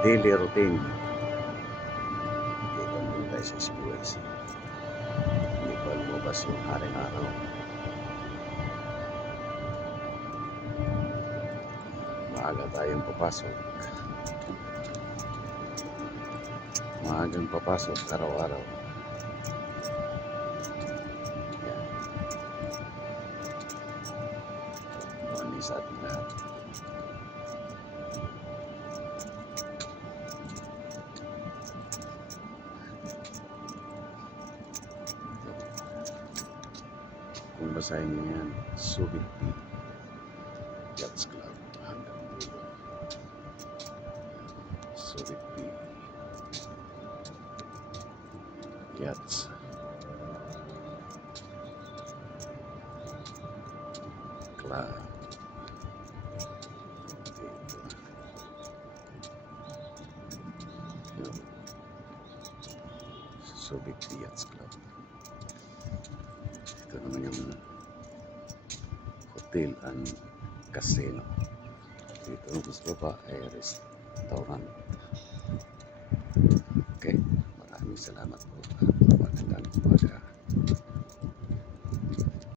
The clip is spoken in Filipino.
daily routine. Dito muna tayo sa SPYC. Hindi pa lumabas yung haring araw. Maaga tayong papasok. Maagang papasok araw-araw. Yan. Morning sa ating lahat. Kung basahin niyo yan, Subic P Yachts Club hanggang dulo. Subic P Yachts Club. Subic P Yachts Club. Ito naman yung hotel and casino. Dito sa baba ay restaurant. Okay, maraming salamat po. Magandang umaga.